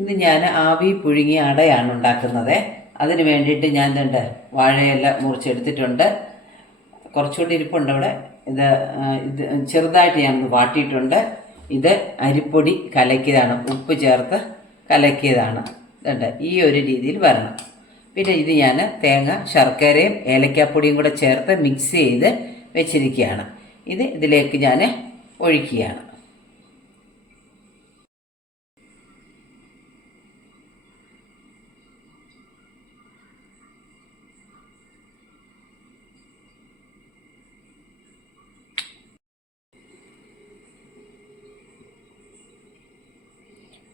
ഇന്ന് ഞാൻ ആവി പുഴുങ്ങിയ അടയാണ് ഉണ്ടാക്കുന്നത്. അതിന് വേണ്ടിയിട്ട് ഞാൻ രണ്ട് വാഴയില മുറിച്ചെടുത്തിട്ടുണ്ട്. കുറച്ചുകൂടി ഇരിപ്പുണ്ട് അവിടെ. ഇത് ചെറുതായിട്ട് ഞാനൊന്ന് വാട്ടിയിട്ടുണ്ട്. ഇത് അരിപ്പൊടി കലക്കിയതാണ്, ഉപ്പ് ചേർത്ത് കലക്കിയതാണ്. ഇതുണ്ട്, ഈ ഒരു രീതിയിൽ വരണം. പിന്നെ ഇത് ഞാൻ തേങ്ങ, ശർക്കരയും ഏലക്കാപ്പൊടിയും കൂടെ ചേർത്ത് മിക്സ് ചെയ്ത് വെച്ചിരിക്കുകയാണ്. ഇതിലേക്ക് ഞാൻ ഒഴിക്കുകയാണ്.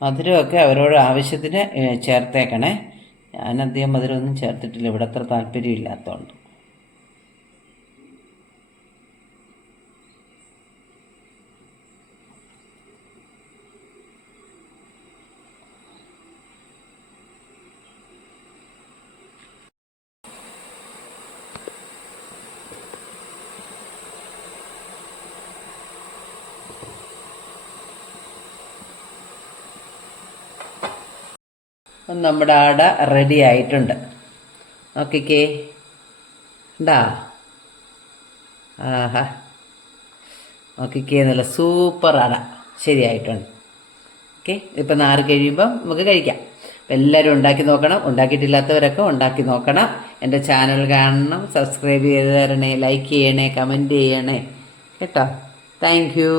മധുരമൊക്കെ അവരോട് ആവശ്യത്തിന് ചേർത്തേക്കണേ. ഞാനധികം മധുരമൊന്നും ചേർത്തിട്ടില്ല, ഇവിടെ അത്ര താല്പര്യമില്ലാത്തതുകൊണ്ട്. നമ്മുടെ അട റെഡി ആയിട്ടുണ്ട്. നോക്കിക്കേ, ഉണ്ടാ? ആഹാ, നോക്കിക്കേ, നല്ല സൂപ്പർ അട ശരിയായിട്ടുണ്ട്. ഓക്കെ, ഇപ്പം നാറ് കഴിയുമ്പം നമുക്ക് കഴിക്കാം. എല്ലാവരും ഉണ്ടാക്കി നോക്കണം. ഉണ്ടാക്കിയിട്ടില്ലാത്തവരൊക്കെ ഉണ്ടാക്കി നോക്കണം. എൻ്റെ ചാനൽ കാണണം, സബ്സ്ക്രൈബ് ചെയ്ത് തരണേ, ലൈക്ക് ചെയ്യണേ, കമൻറ്റ് ചെയ്യണേ കേട്ടോ. Thank you.